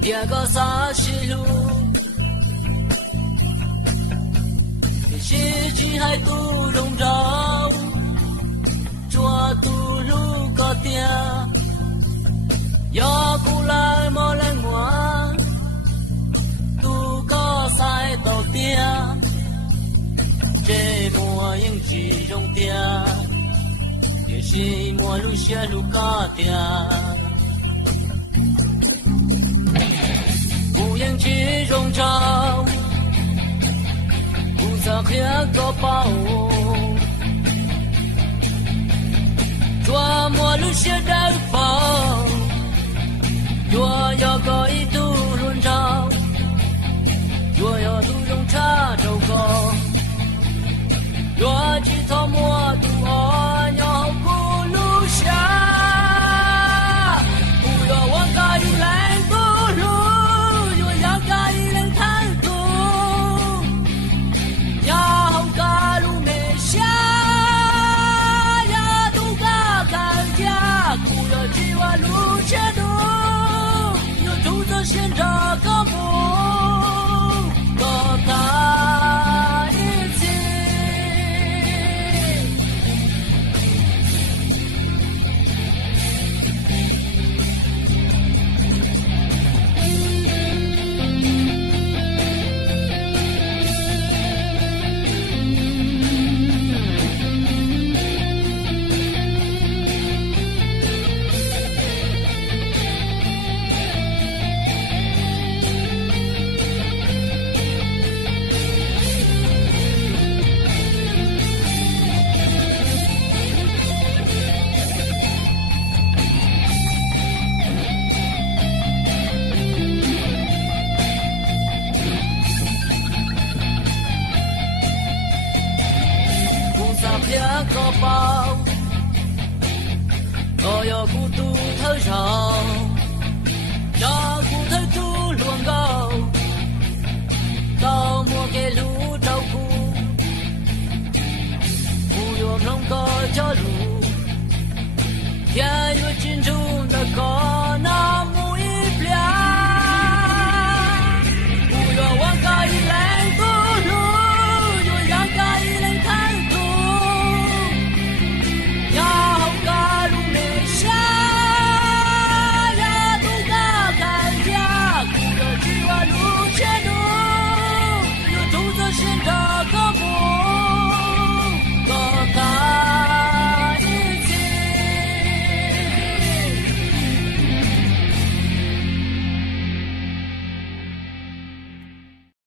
第个啥西路，西去海都笼罩，抓都路个店，要过来莫来我，都个赛到店，这莫用几种店，也是莫路些路个店。烟气笼罩，不再黑个包，抓摸路线的包，若要个一度轮照，若要度用茶周高，若几头摸度我要不路下，不要往个一来不路。路线路，有住着现着个木，个大一起。个包，我要孤独头上，要骨头都乱高，到莫给路照顾，不要弄个家路。